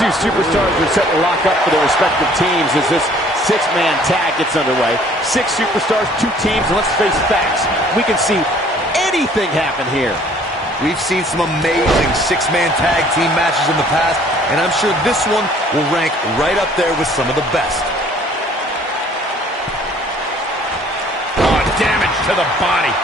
two superstars are set to lock up for their respective teams as this six-man tag gets underway. Six superstars, two teams, and let's face facts. We can see anything happen here. We've seen some amazing six-man tag team matches in the past, and I'm sure this one will rank right up there with some of the best. Oh, damage to the body.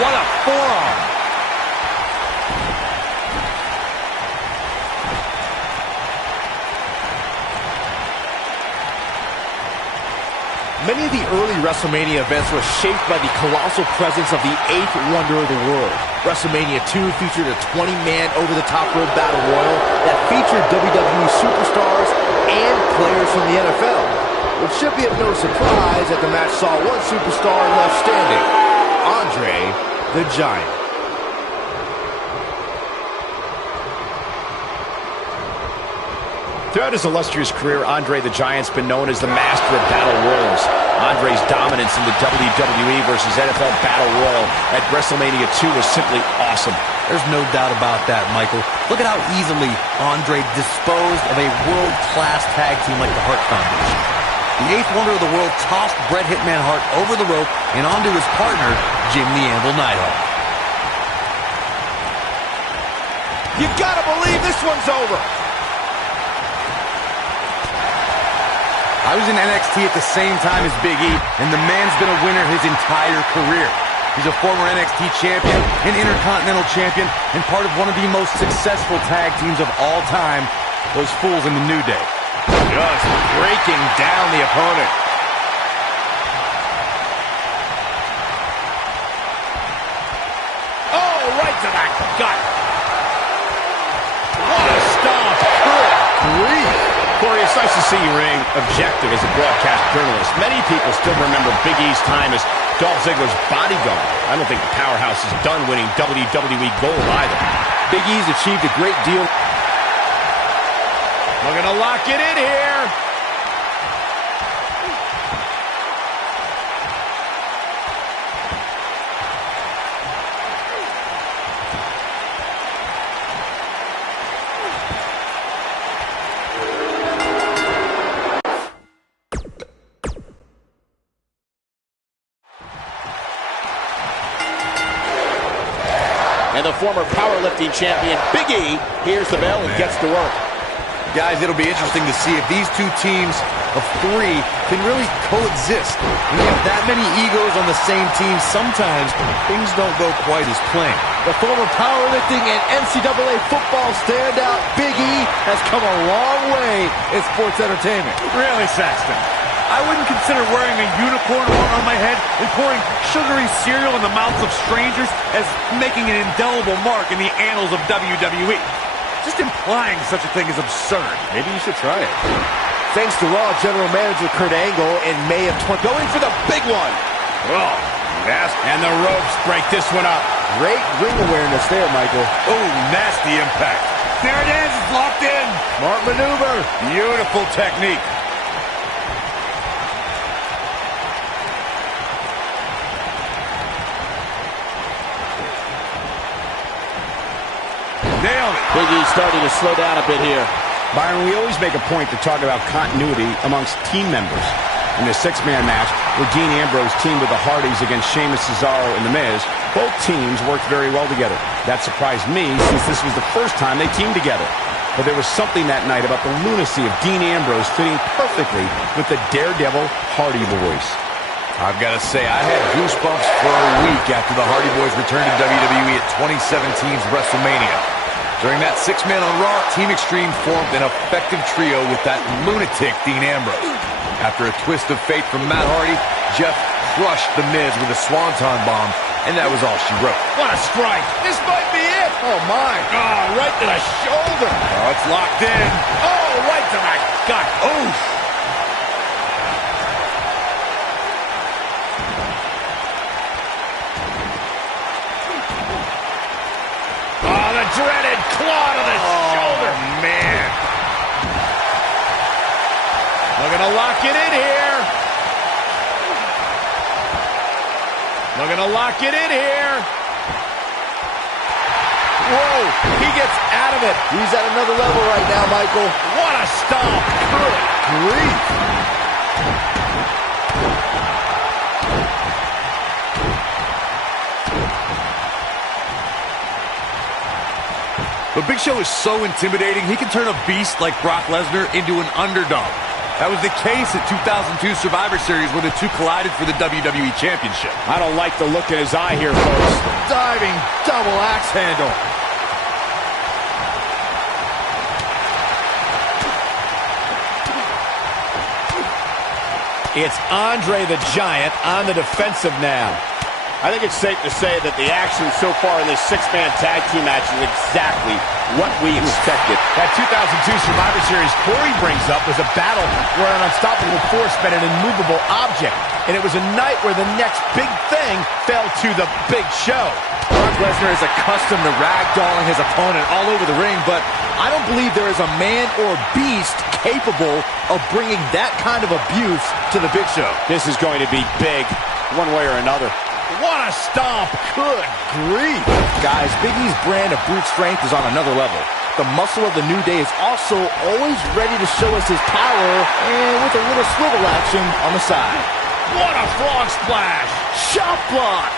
What a forearm! Many of the early WrestleMania events were shaped by the colossal presence of the eighth wonder of the world. WrestleMania 2 featured a 20-man over-the-top rope battle royal that featured WWE superstars and players from the NFL. It should be of no surprise that the match saw one superstar left standing, Andre the Giant. Throughout his illustrious career, Andre the Giant's been known as the master of battle royals. Andre's dominance in the WWE versus NFL Battle Royal at WrestleMania 2 was simply awesome. There's no doubt about that, Michael. Look at how easily Andre disposed of a world-class tag team like the Hart Foundation. The eighth wonder of the world tossed Bret Hitman Hart over the rope and onto his partner, Jim the Anvil Neidhart. You gotta believe this one's over. I was in NXT at the same time as Big E, and the man's been a winner his entire career. He's a former NXT champion, an Intercontinental champion, and part of one of the most successful tag teams of all time, those fools in the New Day. Just breaking down the opponent. Oh, right to the gut. What a stomp. Good grief. Corey, it's nice to see you remain objective as a broadcast journalist. Many people still remember Big E's time as Dolph Ziggler's bodyguard. I don't think the powerhouse is done winning WWE Gold either. Big E's achieved a great deal. We're going to lock it in here. And the former powerlifting champion, Big E, hears the bell and gets to work. Guys, it'll be interesting to see if these two teams of three can really coexist. When you have that many egos on the same team, sometimes things don't go quite as planned. The former powerlifting and NCAA football standout, Big E, has come a long way in sports entertainment. Really, Saxton? I wouldn't consider wearing a unicorn horn on my head and pouring sugary cereal in the mouths of strangers as making an indelible mark in the annals of WWE. Just implying such a thing is absurd. Maybe you should try it. Thanks to Raw General Manager Kurt Angle in May of 20... Going for the big one! Oh, yes. And the ropes break this one up. Great ring awareness there, Michael. Oh, nasty impact. There it is. It's locked in. Smart maneuver. Beautiful technique. Nailed it. Big E starting to slow down a bit here. Byron, we always make a point to talk about continuity amongst team members. In the six-man match, where Dean Ambrose teamed with the Hardys against Sheamus, Cesaro, and The Miz, both teams worked very well together. That surprised me, since this was the first time they teamed together. But there was something that night about the lunacy of Dean Ambrose fitting perfectly with the daredevil Hardy Boys. I've got to say, I had goosebumps for a week after the Hardy Boys returned to WWE at 2017's WrestleMania. During that six-man on Raw, Team Extreme formed an effective trio with that lunatic Dean Ambrose. After a twist of fate from Matt Hardy, Jeff crushed The Miz with a swanton bomb, and that was all she wrote. What a strike. This might be it. Oh, my. Oh, right to the shoulder. Oh, it's locked in. Oh, right to the gut. Oof. claw to the shoulder. Man. Looking to lock it in here. Looking to lock it in here. Whoa, he gets out of it. He's at another level right now, Michael. What a stomp. Good grief. But Big Show is so intimidating, he can turn a beast like Brock Lesnar into an underdog. That was the case at 2002 Survivor Series where the two collided for the WWE Championship. I don't like the look in his eye here, folks. Diving double axe handle. It's Andre the Giant on the defensive now. I think it's safe to say that the action so far in this six-man tag team match is exactly what we expected. That 2002 Survivor Series Corey brings up was a battle where an unstoppable force met an immovable object. And it was a night where the next big thing fell to the Big Show. Brock Lesnar is accustomed to ragdolling his opponent all over the ring, but I don't believe there is a man or beast capable of bringing that kind of abuse to the Big Show. This is going to be big, one way or another. What a stomp. Good grief. Guys, Big E's brand of brute strength is on another level. The muscle of the New Day is also always ready to show us his power, and with a little swivel action on the side. What a frog splash. Shot block.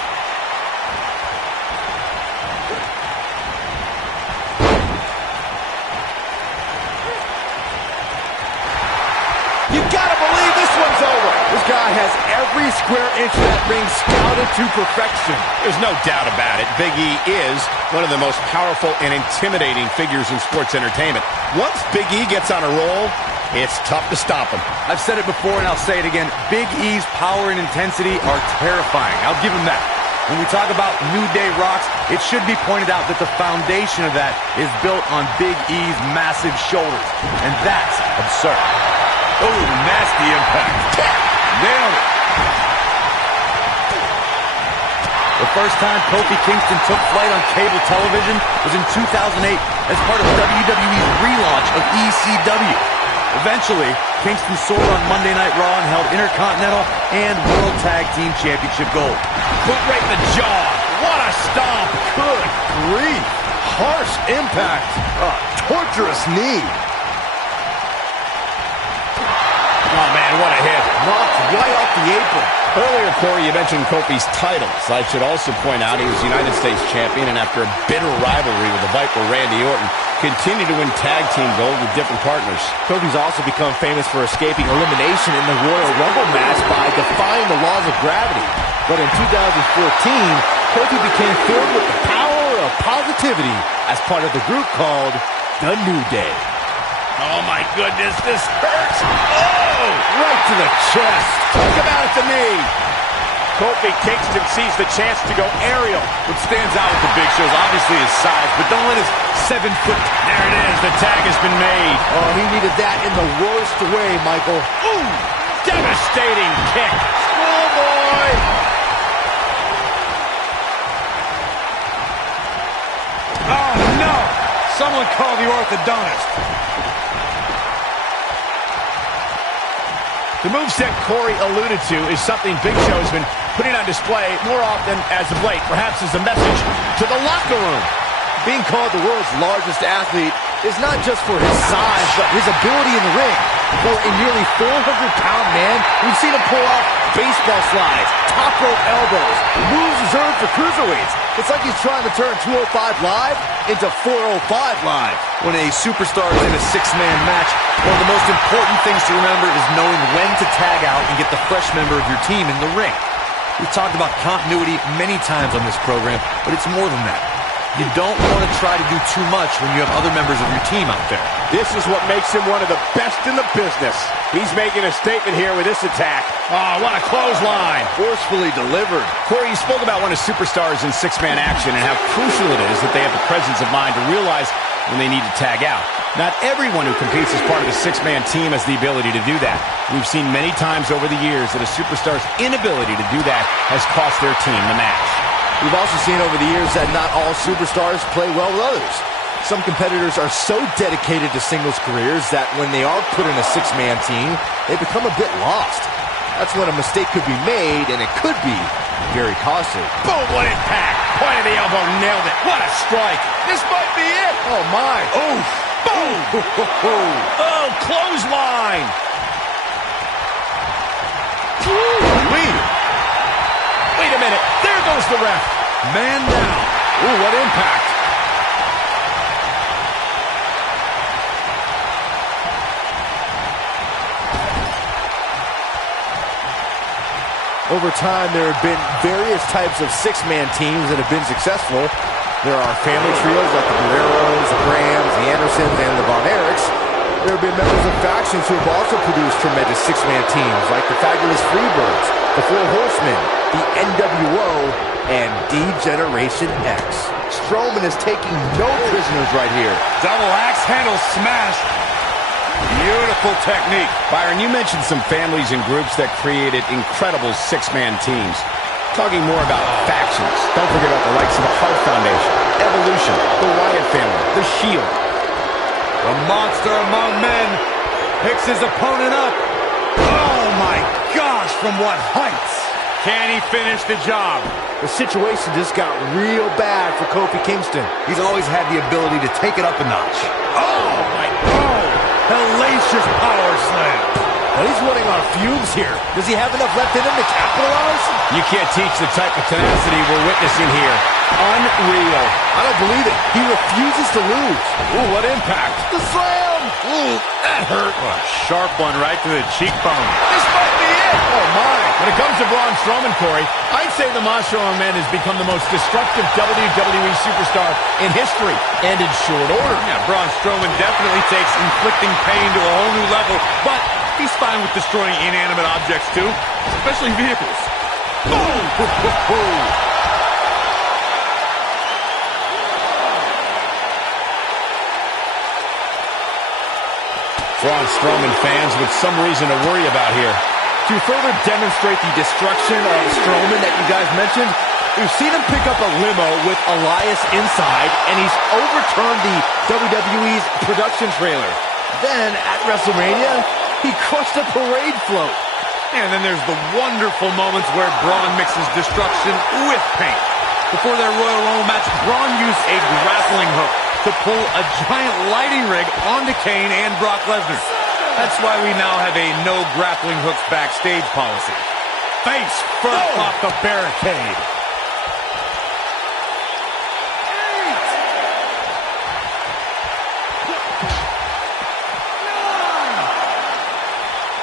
You gotta believe this one's over. This guy has every square inch of that ring scouted to perfection. There's no doubt about it. Big E is one of the most powerful and intimidating figures in sports entertainment. Once Big E gets on a roll, it's tough to stop him. I've said it before and I'll say it again. Big E's power and intensity are terrifying. I'll give him that. When we talk about New Day rocks, it should be pointed out that the foundation of that is built on Big E's massive shoulders. And that's absurd. Oh, nasty impact. Nailed it. The first time Kofi Kingston took flight on cable television was in 2008 as part of WWE's relaunch of ECW. Eventually, Kingston soared on Monday Night Raw and held Intercontinental and World Tag Team Championship gold. Put right in the jaw. What a stomp. Good grief. Harsh impact. A torturous knee. Oh, man, what a hit. Knocked right off the apron. Earlier, Corey, you mentioned Kofi's titles. I should also point out he was United States champion, and after a bitter rivalry with the Viper Randy Orton, continued to win tag team gold with different partners. Kofi's also become famous for escaping elimination in the Royal Rumble match by defying the laws of gravity. But in 2014, Kofi became filled with the power of positivity as part of the group called The New Day. Oh, my goodness, this hurts. Oh, right to the chest. Took him out at the knee. Kofi Kingston sees the chance to go aerial. What stands out with the Big Show is obviously his size, but don't let his 7-foot... There it is. The tag has been made. Oh, he needed that in the worst way, Michael. Ooh, devastating kick. Schoolboy. Oh, no. Someone call the orthodontist. The moveset Corey alluded to is something Big Show has been putting on display more often as of late, perhaps as a message to the locker room. Being called the world's largest athlete is not just for his size, but his ability in the ring. For a nearly 400-pound man, we've seen him pull off baseball slides, top rope elbows, moves reserved for cruiserweights. It's like he's trying to turn 205 Live into 405 Live. When a superstar is in a six-man match, one of the most important things to remember is knowing when to tag out and get the fresh member of your team in the ring. We've talked about continuity many times on this program, but it's more than that. You don't want to try to do too much when you have other members of your team out there. This is what makes him one of the best in the business. He's making a statement here with this attack. Oh, what a clothesline. Forcefully delivered. Corey, you spoke about one of superstars in six-man action and how crucial it is that they have the presence of mind to realize when they need to tag out. Not everyone who competes as part of a six-man team has the ability to do that. We've seen many times over the years that a superstar's inability to do that has cost their team the match. We've also seen over the years that not all superstars play well with others. Some competitors are so dedicated to singles careers that when they are put in a six-man team, they become a bit lost. That's when a mistake could be made, and it could be very costly. Boom, what impact. Point of the elbow, nailed it. What a strike. This might be it. Oh, my. Oof. Boom. Oh, clothesline. Wait a minute. There goes the ref. Man down. Ooh, what impact. Over time, there have been various types of six-man teams that have been successful. There are family trios like the Guerreros, the Grahams, the Andersons, and the Von Erichs. There have been members of factions who have also produced tremendous six-man teams like the Fabulous Freebirds, the Four Horsemen, the NWO, and D-Generation X. Strowman is taking no prisoners right here. Double axe handle smash. Beautiful technique. Byron, you mentioned some families and groups that created incredible six-man teams. Talking more about factions, don't forget about the likes of the Hart Foundation, Evolution, the Wyatt family, the Shield. The monster among men picks his opponent up. Oh my gosh, from what heights? Can he finish the job? The situation just got real bad for Kofi Kingston. He's always had the ability to take it up a notch. Oh my God! Hellacious power slam. Well, he's running on fumes here. Does he have enough left in him to capitalize? You can't teach the type of tenacity we're witnessing here. Unreal. I don't believe it. He refuses to lose. Ooh, what impact. The slam! Ooh, that hurt. Oh, a sharp one right to the cheekbone. This might be it. Oh, my. When it comes to Braun Strowman, Corey, I'd say the Macho Man has become the most destructive WWE superstar in history, and in short order. Yeah, Braun Strowman definitely takes inflicting pain to a whole new level, but he's fine with destroying inanimate objects too, especially vehicles. Boom! Braun Strowman fans with some reason to worry about here. To further demonstrate the destruction of Strowman that you guys mentioned, we've seen him pick up a limo with Elias inside, and he's overturned the WWE's production trailer. Then, at WrestleMania, he crushed a parade float. And then there's the wonderful moments where Braun mixes destruction with pain. Before their Royal Rumble match, Braun used a grappling hook to pull a giant lighting rig onto Kane and Brock Lesnar. That's why we now have a no grappling hooks backstage policy. Face first off the barricade.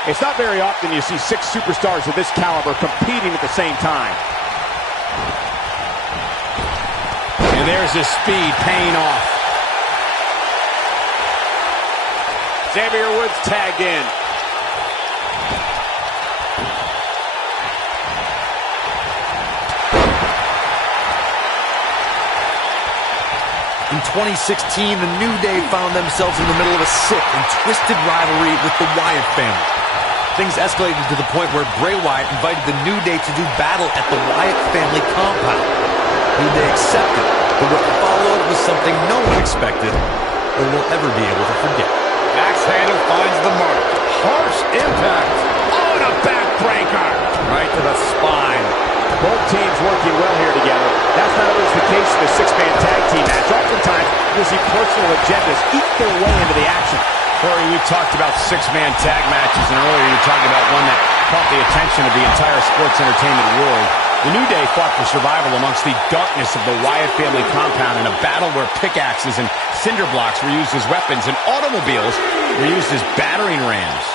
It's not very often you see six superstars of this caliber competing at the same time. And there's his speed paying off. Xavier Woods tagged in. In 2016, the New Day found themselves in the middle of a sick and twisted rivalry with the Wyatt family. Things escalated to the point where Bray Wyatt invited the New Day to do battle at the Wyatt family compound. New Day accepted, but what followed was something no one expected or will ever be able to forget. Axe handle finds the mark. Harsh impact. Oh, and a backbreaker. Right to the spine. Both teams working well here together. That's not always the case in a six-man tag team match. Oftentimes, you'll see personal agendas eat their way into the action. Corey, we've talked about six-man tag matches, and earlier you talked about one that caught the attention of the entire sports entertainment world. The New Day fought for survival amongst the darkness of the Wyatt family compound in a battle where pickaxes and cinder blocks were used as weapons and automobiles were used as battering rams.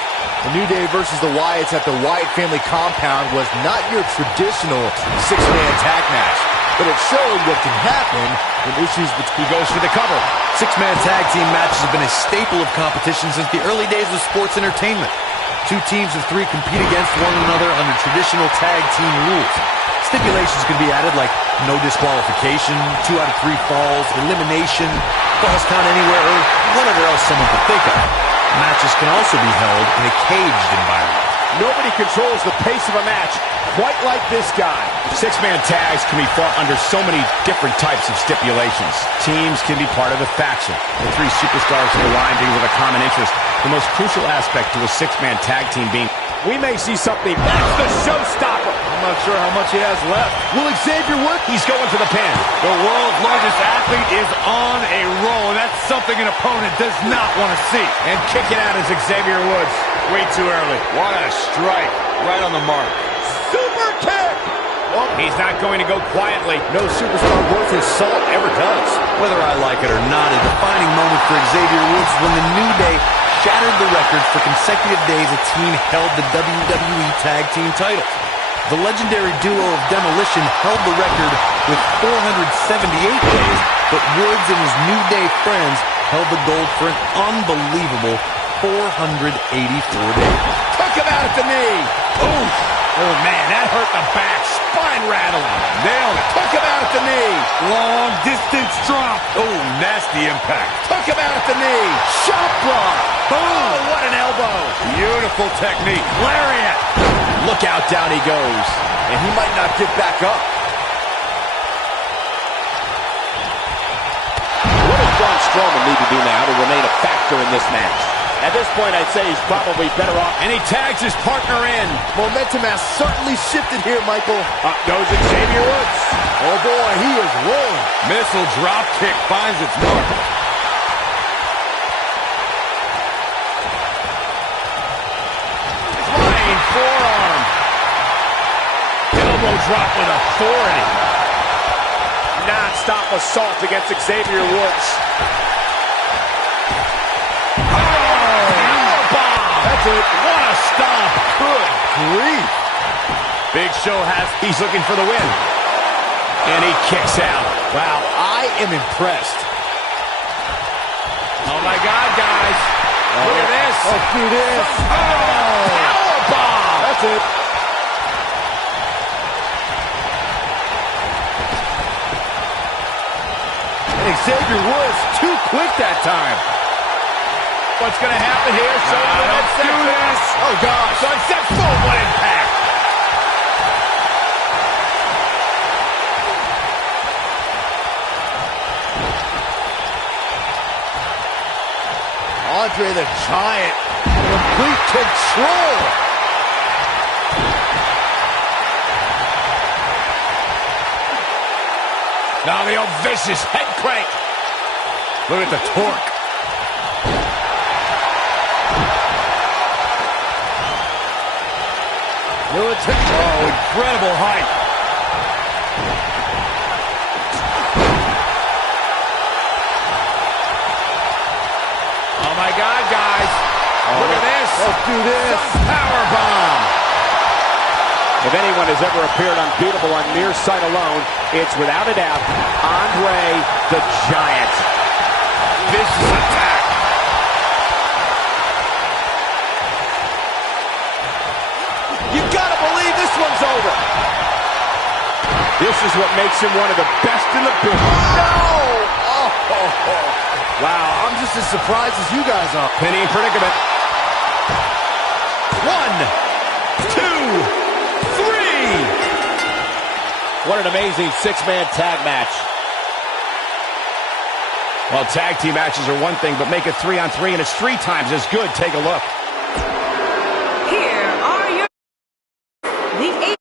The New Day versus the Wyatts at the Wyatt family compound was not your traditional six-man tag match, but it showed what can happen when issues between... He goes for the cover. Six-man tag team matches have been a staple of competition since the early days of sports entertainment. Two teams of three compete against one another under traditional tag team rules. Stipulations can be added like no disqualification, 2 out of 3 falls, elimination, falls count anywhere, or whatever else someone could think of. Matches can also be held in a caged environment. Nobody controls the pace of a match quite like this guy. Six-man tags can be fought under so many different types of stipulations. Teams can be part of a faction. The three superstars who align things with a common interest. The most crucial aspect to a six-man tag team being... We may see something. That's the showstopper. I'm not sure how much he has left. Will Xavier Woods? He's going for the pin. The world's largest athlete is on a roll, and that's something an opponent does not want to see. And kicking out is Xavier Woods. Way too early. What a strike. Right on the mark. Super kick. Oh, he's not going to go quietly. No superstar worth his salt ever does. Whether I like it or not, a defining moment for Xavier Woods when the New Day shattered the record for consecutive days a team held the WWE Tag Team titles. The legendary duo of Demolition held the record with 478 days, but Woods and his New Day friends held the gold for an unbelievable 484 days. Took him out at the knee. Oof. Oh, man, that hurt the back. Spine rattling. Nailed it. Took him out at the knee. Long distance drop. Oh, nasty impact. Took him out at the knee. Shot block. Boom. Oh, what an elbow. Beautiful technique. Lariat. Look out, down he goes. And he might not get back up. What does Braun Strowman need to do now to remain a factor in this match? At this point, I'd say he's probably better off. And he tags his partner in. Momentum has certainly shifted here, Michael. Up goes Xavier Woods. Oh, boy, he is rolling. Missile drop kick finds its mark. Flying forearm. Elbow drop with authority. Non-stop assault against Xavier Woods. That's it. What a stop. Good grief. Big Show He's looking for the win. And he kicks out. Wow, I am impressed. Oh, my God, guys. Look at this. Let's do this. Powerbomb. That's it. And Xavier Woods too quick that time. What's going to happen here? Let's do this. Oh, gosh. Successful. What impact. Andre the Giant, complete control. Now the old vicious head crank. Look at the torque. Oh, incredible height. Oh, my God, guys. Look at this. Let's do this. Powerbomb. If anyone has ever appeared unbeatable on mere sight alone, it's without a doubt Andre the Giant. Vicious attack. You gotta believe this one's over. This is what makes him one of the best in the business. No! Oh. Wow, I'm just as surprised as you guys are. Pinning predicament. 1, 2, 3. What an amazing six-man tag match. Well, tag team matches are one thing, but make it 3-on-3, and it's 3 times as good. Take a look. Here are your... The